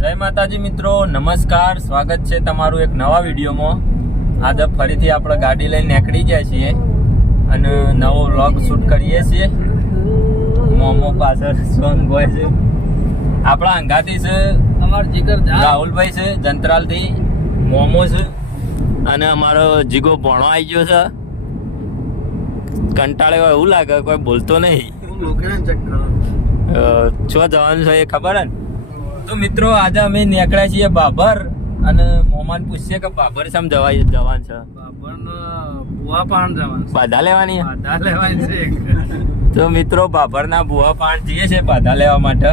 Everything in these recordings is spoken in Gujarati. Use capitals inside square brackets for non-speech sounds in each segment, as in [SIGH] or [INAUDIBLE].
જય માતાજી મિત્રો નમસ્કાર. સ્વાગત છે તમારું એક નવા વિડીયોમાં. આજે ફરીથી આપણે ગાડી લઈને નીકળી ગયા છીએ અને નવો વ્લોગ શૂટ કરીએ છીએ. મોમો પાછળ સોંગ હોય છે. આપણા અંગાથી છે અમાર જીગર રાહુલભાઈ છે જંતરાલથી મોમો છે. અને અમારો જીગો ભણો આવી ગયો છે. કંટાળે એવું લાગે કોઈ બોલતો નહીં. છો જવાનું છે એ ખબર ને? તો મિત્રો આજે અમે નીકળ્યા છીએ બાબર અને મોમાન પૂછશે કે બાબર સામ જવા જવાનું છે. બાબન પાણ જવાનું બાધા લેવાની? લેવાની છે તો મિત્રો બાબરના બુવા પાણ જઈએ છે બાધા લેવા માટે.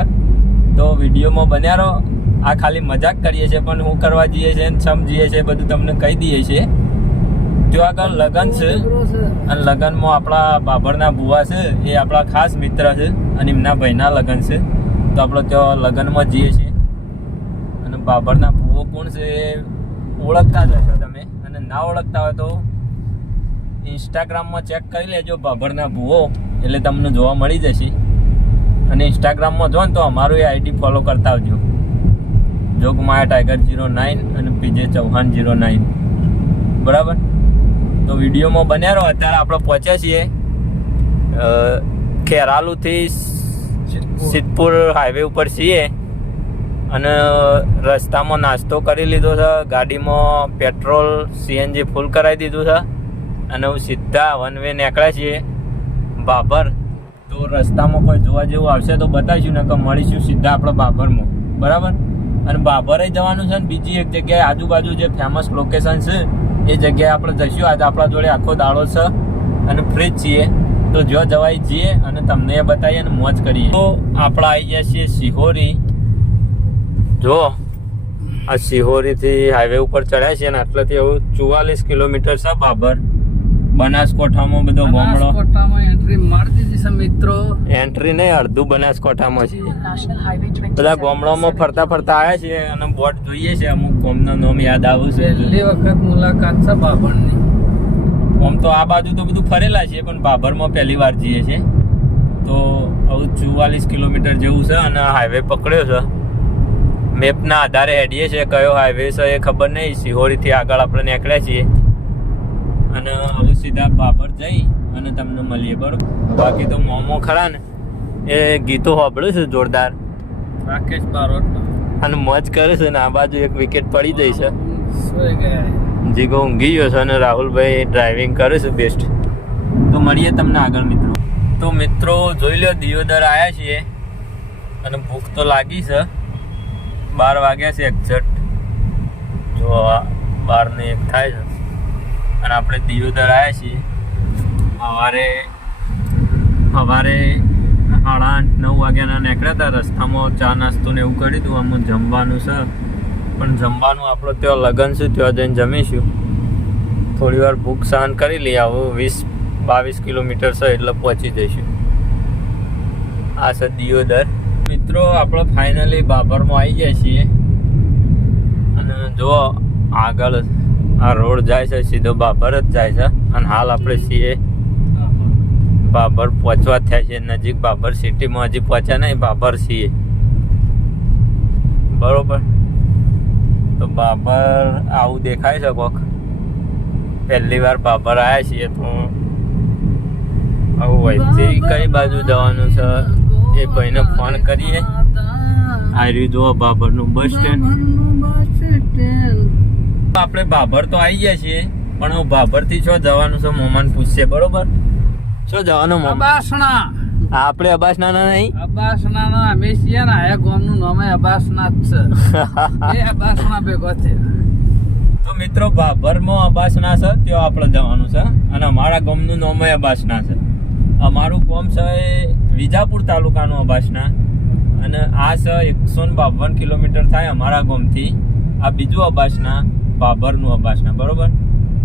તો વિડીયોમાં બન્યા રહો આ ખાલી મજાક કરીએ છીએ પણ હું કરવા જઈએ છીએ ને સમ છીએ બધું તમને કહી દઈએ છીએ. જો આગળ લગન છે અને લગ્નમાં આપણા બાભરના બુવા છે એ આપણા ખાસ મિત્ર છે અને એમના ભાઈના લગન છે. તો આપણે ત્યાં લગનમાં જઈએ છીએ. અને બાબરના ભૂવો કોણ છે એ ઓળખતા જ હશો તમે. અને ના ઓળખતા હોય તો ઇન્સ્ટાગ્રામમાં ચેક કરી લેજો બાબરના ભૂવો એટલે તમને જોવા મળી જશે. અને ઇન્સ્ટાગ્રામમાં જો ને તો અમારું એ આઈડી ફોલો કરતા આવજો. જોગમાયા ટાઈગર જીરો નાઇન અને P J Chauhan zero nine બરાબર? તો વિડીયોમાં બન્યા રહો. અત્યારે આપણે પહોંચ્યા છીએ ખેરાલુથી સિદ્ધપુર. હાઈવે ઉપર છીએ. અને રસ્તામાં નાસ્તો કરી લીધો છે. ગાડીમાં પેટ્રોલ સીએનજી ફૂલ કરાવી દીધું છે. અને હું સીધા વન વે નીકળ્યા છીએ. બાબર, તો રસ્તામાં કોઈ જોવા જેવું આવશે તો બતાવીશું ને કે મળીશું સીધા આપણે બાબરમાં. બરાબર? અને બાબરે જવાનું છે ને બીજી એક જગ્યાએ આજુબાજુ જે ફેમસ લોકેશન છે, એ જગ્યાએ આપણે જઈશું. આજે આપણા જોડે આખો દાડો છે અને ફ્રી જ છીએ. તો જો જવાય જઈએ અને તમને એ બતાવીએ અને મોજ કરીએ. તો આપણે આવી ગયા છીએ સિહોરી જો આ સિહોરીથી હાઈવે ઉપર ચડ્યા છે ને આટલેથી હવે ચુવાલીસ કિલોમીટર છે બાબર. બનાસકોઠામાં બધો બમણો એન્ટ્રી મારી દીધી છે મિત્રો. એન્ટ્રી નહીં અડધું બનાસકોઠામાં છે. National Highway 20. બધા ગામડામાં ફરતા ફરતા આવ્યા છે અને બોટ જોઈએ છે. અમુક ગામનું નામ યાદ આવું છે. પહેલી વખત મુલાકાત છે બાબરની. આમ તો આ બાજુ તો બધું ફરેલા છે પણ બાબરમાં પહેલી વાર જઈએ છીએ. તો આવું ચુવાલીસ કિલોમીટર જેવું છે અને હાઈવે પકડ્યો છે. મેપના આધારે હેડીએ છીએ કયો હાઈવે છે એ ખબર નહીં. સિહોરીથી આગળ આપણે નીકળ્યા છીએ. અને હવે સીધા બાબર જઈ અને તમને મળીએ બરોબર? બાકી તો મોમો ખરા ને. એ ગીતો સાંભળ્યું છે જોરદાર? રાકેશ બારોટ. અને મોજ કરે છે ને આ બાજુ એક વિકેટ પડી જઈ છે. જીગો ઊંઘી ગયો છે અને રાહુલભાઈ ડ્રાઇવિંગ કરે છે બેસ્ટ તો મળીએ તમને આગળ મિત્રો. તો મિત્રો જોઈ લો દિયોદર આવ્યા છીએ. અને ભૂખ તો લાગી છે. બાર વાગ્યા છે એક્ઝેક્ટ જો બારને એક થાય છે. અને આપણે દિયોદર આવ્યા છીએ. સવારે સવારે સાડા આઠ, નવ વાગ્યાના નીકળ્યા હતા. રસ્તામાં ચા નાસ્તો ને એવું કરી દઉં આમ જમવાનું છે. પણ જમવાનું આપણો ત્યાં લગન છે, ત્યાં જઈને જમીશું. થોડી વાર ભૂખ સહન કરી લઈએ. આવું વીસ, બાવીસ કિલોમીટર છે એટલે પહોંચી જઈશું. આ છે દિયોદર. મિત્રો, આપણે ફાઇનલી બાબરમાં આવી ગયા છીએ. અને જો આગળ આ રોડ જાય છે, સીધો બાબર જ જાય છે. અને હાલ આપણે છીએ બાબર, પહોંચવા થયા છે નજીક બાબર સિટીમાં હજી પહોંચ્યા નહીં, બાબર છીએ. બરોબર? તો બાબર આવું દેખાય છે કોક? પહેલી વાર બાબર આવ્યા છીએ તો. આવું હોય કઈ બાજુ જવાનું છે? એ ભાઈને ફોન કરીએ. આ જો બાબરનું બસ સ્ટેન્ડ આપણે બાબર તો આવી ગયા છીએ પણ હું બાબરથી છો જવાનું છે મોમાન પૂછશે બરોબર? છો જવાનું અબાસણા. આપણે અબાસના નહીં. અબાસના ના અમે છીએ ને આ ગામનું નામ અબાસના જ છે. [LAUGHS] એ અબાસના ભેગો છે તો મિત્રો બાબરમાં અબાસના છે ત્યાં આપણે જવાનું છે. અને અમારા ગામનું નામ અબાસના છે. અમારું ગામ છે વિજાપુર તાલુકાનું અબાસના અને આ છે એકસો બાવન કિલોમીટર થાય અમારા ગામથી. આ બીજું અબાસના બાબરનું અબાસના બરોબર?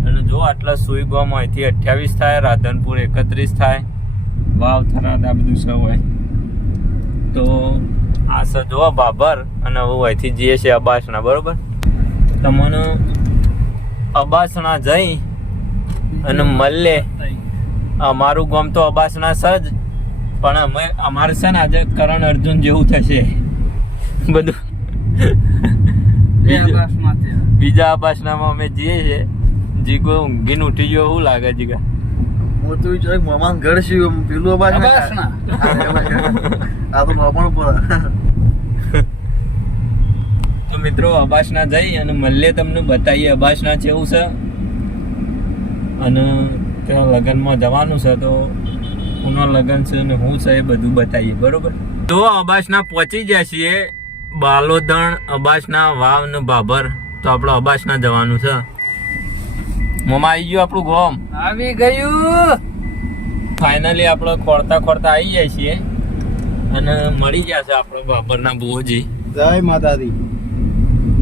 અને જો આટલા સુઈ ગામ અહીંથી અઠ્યાવીસ થાય, રાધનપુર એકત્રીસ થાય, વાવ, થરાદ, આ બધું સૌ હોય. તો આ છે જો બાબર અને હું અહીંથી જઈએ છીએ અબાસના બરોબર? તમને અબાસણા જઈ અને મળે અમારું ગામ તો અબાસના સજ પણ અમે અમારે છે ને આજે કરણ અર્જુન જેવું થશે. બધું. બીજું- આબાસનામાં અમે જઈએ છીએ. જીગો ઊંઘીને ઉઠી ગયો. શું લાગે જીગા? હું તો વિચાર મામા ઘર છે પેલું આબાસના? આ તો નોપણ પડે તો મિત્રો અબાસના જઈ અને મલ્લે તમને બતાવીએ. અબાસના જેવું છે. અને ત્યાં લગ્નમાં જવાનું છે તો કોનો લગ્ન છે અને શું છે એ બધું બતાવીએ બરોબર? તો અબાસના પહોંચી ગયા છીએ બાલોદણ અબાસના વાવ ને ભાભર તો આપણે અબાસના જવાનું છે. મમા આવી ગયું આપણું ગોમ? આવી ગયું. ફાઇનલી આપણે ખોરતા ખોરતા આવી જાય છીએ. અને મળી ગયા છે આપણે ભાભરના બુઓજી જય માતાજી.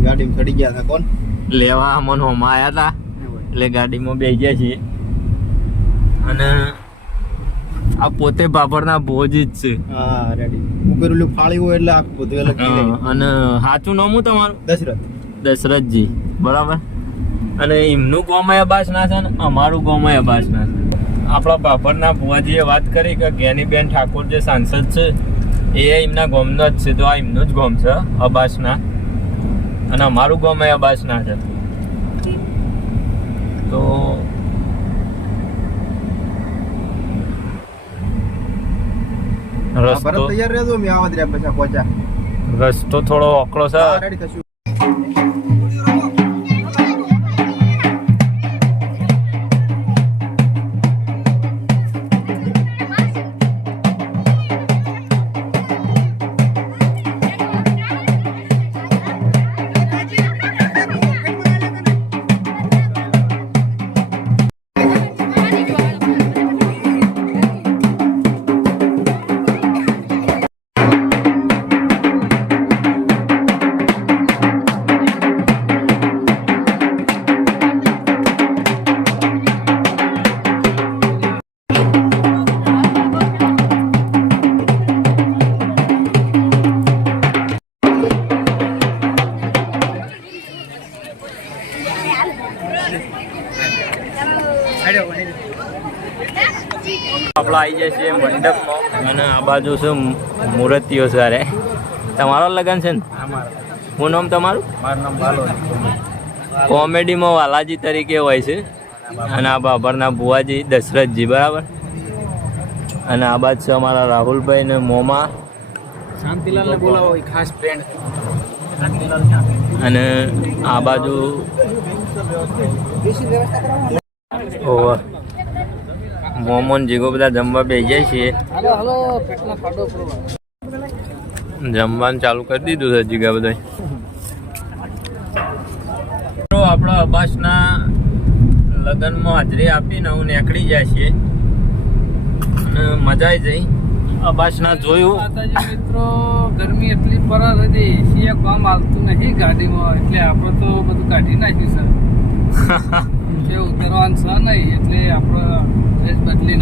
ગાડીમાં ચડી ગયા હતા કોણ? લેવા અમન હોમાં આવ્યા હતા. એટલે ગાડીમાં બેસી ગયા છીએ. અને આ પોતે બાબરના ભોજ જ છે. હા રેડી હું ઓલું ફાળી હોય એટલે આખું બધું અલગ. અને સાચું નામ હું તમારું? દશરથ. દશરથજી. બરાબર? અને એમનું ગોમય અબાસ ના છે ને? અમારું ગોમય અબાસ ના છે. આપણા બાભરના ભુવાજીએ વાત કરી કે જ્ઞાનીબેન ઠાકોર જે સાંસદ છે એ એમના ગોમનો જ છે. તો આ એમનું જ ગોમ છે અબાસના અને અમારું ગોમય અબાસના છે. તો હા, ભરત રસ્તો. તૈયાર રહેજો મેં આવા રહ્યા પછી પહોંચ્યા રસ્તો થોડો ઓકળો છે. હા રેડી થશું આપણે આવી જાય છે મંડપમાં અને આ બાજુ છે મૂર્તિઓ સારે તમારો લગ્ન છે ને? શું નામ તમારું? મારું નામ કોમેડીમાં વાલાજી તરીકે હોય છે. અને આ બાબરના ભુવાજી દશરથજી બરાબર? અને આ બાજુ છે અમારા રાહુલભાઈ ને મોમા. શાંતિલાલ બોલાવો ખાસ ફ્રેન્ડ અને આ બાજુ ઓહો. મોમો ને જીગો બધા જમવા બેસી જાય પૂરો જમવાનું ચાલુ કરી દીધું છે જીગા બધા આપણા અબાસના લગ્નમાં હાજરી આપીને હું નીકળી જાય છે અને મજા આવી જઈ અબાસના જોયું. મિત્રો ગરમી એટલી પરત હતી એસીએ કામ આવતું નહીં ગાડીમાં એટલે આપણે તો બધું કાઢી નાખ્યું છે. [LAUGHS] ઉતરવાનું છે નહીં એટલે આપણે ડ્રેસ બદલી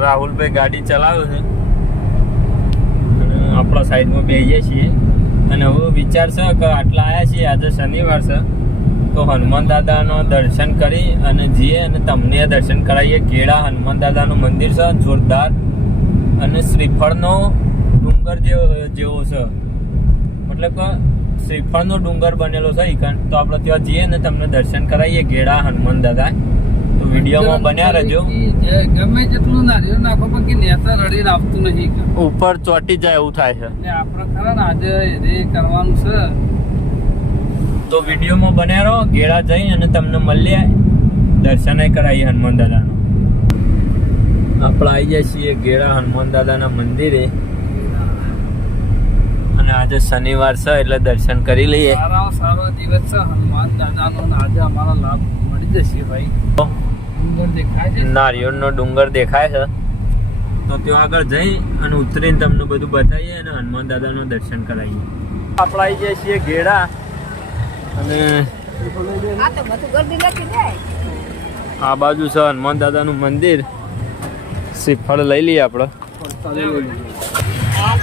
રાહુલભાઈ ગાડી ચલાવે છે. અને આપણા સાઈડમાં બેસીએ છીએ. અને હવે વિચાર છે કે આટલા આવ્યા છીએ આજે શનિવાર છે. તો હનુમાન દાદાનો દર્શન કરી અને જઈએ અને તમને દર્શન કરાવીએ. કેળા હનુમાન દાદાનું મંદિર છે જોરદાર. અને શ્રીફળનો ડુંગર જેવો જેવો છે. મતલબ કે શ્રીફળનો ડુંગર બનેલો છે ઈકન. તો આપણે ત્યાં જઈએ ને તમને દર્શન કરાવીએ. ગેડા હનુમાન દાદા. તો વિડીયોમાં બન્યા રહેજો. ગમે જેટલું નારિયેળ નાખો પણ કે નેતા રડી આવતું નહીં ઉપર ચોટી જાય એવું થાય છે. આપણે ખરા ને આજે એ કરવાનું છે. તો વિડીયોમાં બન્યા રહો ગેળા જઈ અને તમને મળીએ. દર્શન કરાવીએ હનુમાન દાદાનો. આપણે આવી જાય છીએ ઘેડા હનુમાન દાદાના મંદિરે. અને આજે શનિવાર છે એટલે દર્શન કરી લઈએ. સારામાં સારો દિવસ છે. હનુમાન દાદાનો ને આજે અમારો લાભ મળી જશે ભાઈ. ડુંગર દેખાય છે? નારિયેળનો ડુંગર દેખાય છે. તો ત્યાં આગળ જઈ અને ઉતરીને તમને બધું બતાવીએ અને હનુમાન દાદાનું દર્શન કરાવીએ. આપણે આવી જાય છીએ ઘેડા. અને આ બાજુ છે હનુમાન દાદાનું મંદિર. શ્રીફળ લઈ લઈએ આપણે.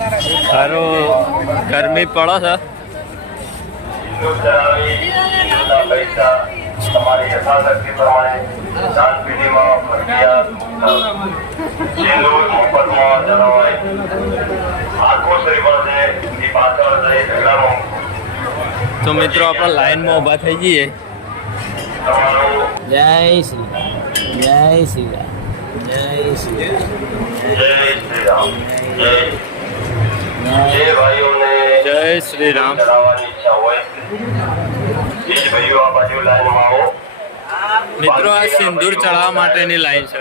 સારું ગરમી પડે છે તમારી યથાશક્તિ પ્રમાણે દાન પેઢીમાં ફરજિયાત સિંદૂર મફતમાં જણાવાય આખો શ્રીફળ છે એ પાછળ જઈ ઝઘડામાં તો મિત્રો આપણે લાઈનમાં ઊભા થઈ જઈએ. તમારું જય શ્રી જય શ્રી જય શ્રી જય શ્રી રામ જય જે ભાઈઓને જય શ્રી રામ. ચડાવવાની ઈચ્છા હોય એ જ ભાઈઓ આ બાજુ લાઈનમાં આવો. મિત્રો આ સિંદૂર ચડાવવા માટેની લાઈન છે.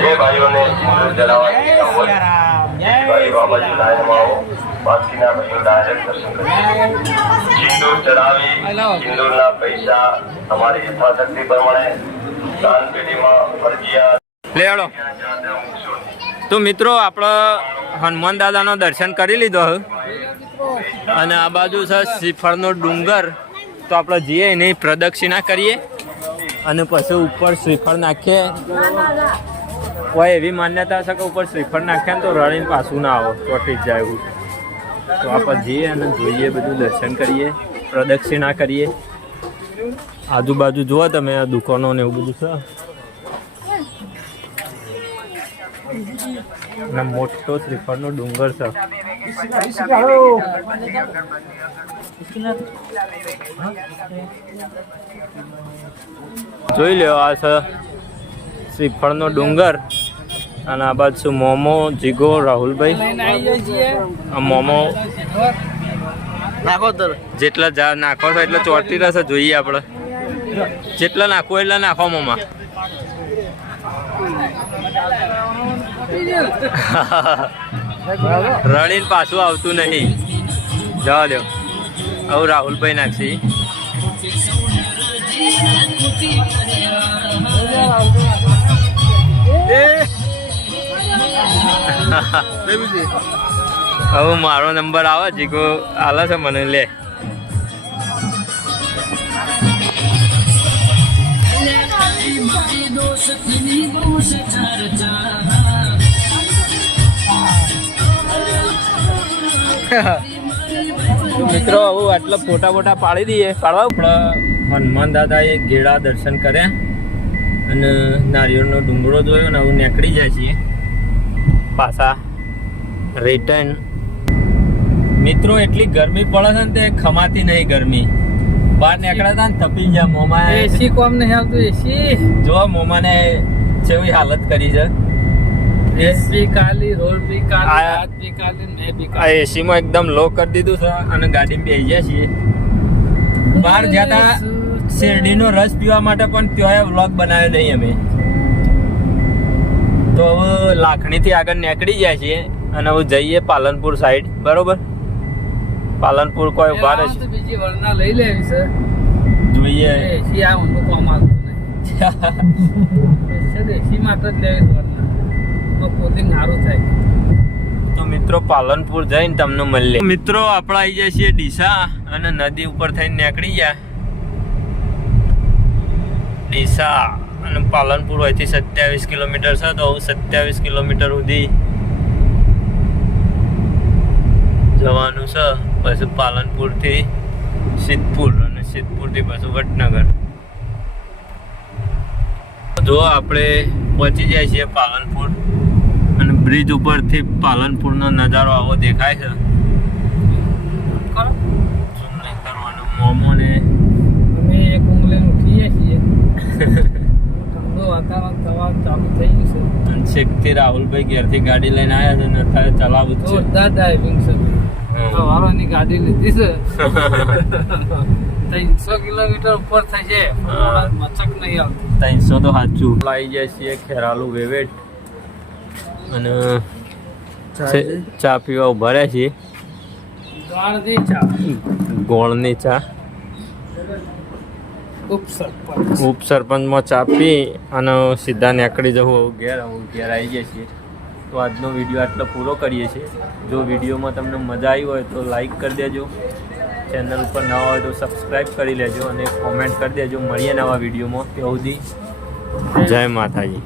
જે ભાઈઓને સિંદૂર ચડાવવાની ઈચ્છા હોય ભાઈઓ આ બાજુ લાઈનમાં આવો. બાકીના ભાઈઓ ડાયરેક્ટ દર્શન કરી સિંદૂર ચડાવી સિંદૂરના પૈસા તમારી યથાશક્તિ પ્રમાણે દાન પેઢીમાં ફરજિયાત લે તો મિત્રો આપણે હનુમાન દાદાનો દર્શન કરી લીધો અને આ બાજુ છે શ્રીફળનો ડુંગર. તો આપણે જઈએ એની પ્રદક્ષિણા કરીએ. અને પછી ઉપર શ્રીફળ નાખીએ. કોઈ એવી માન્યતા છે કે ઉપર શ્રીફળ નાખીએ ને તો રણીને પાછું ના આવો, ચોટી જ જાય એવું. તો આપણે જઈએ અને જોઈએ બધું, દર્શન કરીએ, પ્રદક્ષિણા કરીએ. આજુબાજુ જુઓ તમે આ દુકાનો ને એવું બધું છે. અને મોટો શ્રીફળનો ડુંગર છે. જોઈ લ્યો આ છે શ્રીફળનો ડુંગર. અને આ બાજુ મોમો જીગો રાહુલભાઈ. આ મોમો નાખો તર જેટલા જા નાખો છો એટલે ચોટી રહેશે જોઈએ આપણે. જેટલા નાખો એટલા નાખો મોમાં. રણીને પાછું આવતું નહીં. જવા દો. હવે રાહુલભાઈ નાખશી. હવે મારો નંબર આવે જીગો આલે છે મને લે. તો મિત્રો આવું આટલા ફોટા ફોટા પાડી દઈએ. પાડવા આપણા હનુમાન દાદાએ ગેળા દર્શન કર્યા અને નારિયેળનો ડુંગળો જોયો ને આવું નીકળી જાય છીએ પાછા રિટર્ન મિત્રો એટલી ગરમી પડે છે ને તે ખમાતી નહીં ગરમી. બહાર નીકળ્યા હતા ને તપી ગયા મોમાં એસી કોમ નહીં આવતું એસી જો મોમાને જેવી હાલત કરી છે. એસીમાં એકદમ લો કરી દીધું છે અને ગાડી બેસી ગયા છીએ. બહાર જતા શેરડીનો રસ પીવા માટે પણ ત્યાં વ્લોગ બનાવ્યો નહીં અમે. તો હવે લાખણીથી આગળ નીકળી જાય છીએ અને હવે જઈએ પાલનપુર સાઈડ બરોબર? પાલનપુર કોઈ ઊભા રહેશે બીજી વરના લઈ લેવી છે. જોઈએ. એસી આ ઊંધું કોમ આવતું નહીં. [LAUGHS] એસી માટે જ લેવી છે વરના. તો પોતે સારું થાય. તો મિત્રો, પાલનપુર જઈને તમને મળીએ. મિત્રો, આપણે આવી જાય છીએ ડીસા અને નદી ઉપર થઈને નીકળી ગયા. ડીસા અને પાલનપુર હોયથી સત્યાવીસ કિલોમીટર છે, તો સત્યાવીસ કિલોમીટર સુધી જવાનું છે. પછી પાલનપુરથી સિદ્ધપુર અને સિદ્ધપુરથી પાછું વડનગર. જો, આપણે પહોંચી જાય છીએ પાલનપુર. બ્રિજ ઉપરથી પાલનપુરનો નજારો આવો દેખાય છે. મોમો ને અમે એક ઉંગલીને ઉઠીએ છીએ. વાતાવરણ ચાલુ થઈ ગયું અને છેકથી રાહુલભાઈ ઘેરથી ગાડી લઈને આવ્યા છે અને અત્યારે ચલાવું છે. જોરદાર ડ્રાઇવિંગ છે. સવારોની ગાડી લીધી છે. [LAUGHS] ત્રણસો કિલોમીટર ઉપર થઈ છે. મચક નહીં આવતું. ત્રણસો તો સાચું. લાઈ જાય છીએ ખેરાલુ વેવેટ. અને ચા પીવા ઊભા રહ્યા છીએ. ચા. ગોળની ચા. ઉપ ઉપસરપંચમાં ચા પી અને સીધા નીકળી જવું હવે ઘેર આવું ઘેર આવી ગયા છીએ. તો આજનો વીડિયો આટલો પૂરો કરીએ છીએ. જો વિડીયોમાં તમને મજા આવી હોય તો લાઈક કરી દેજો. ચેનલ ઉપર નવા હોય તો સબસ્ક્રાઈબ કરી લેજો અને કોમેન્ટ કરી દેજો. મળીએ નવા વિડીયોમાં ત્યાં સુધી. જય માતાજી.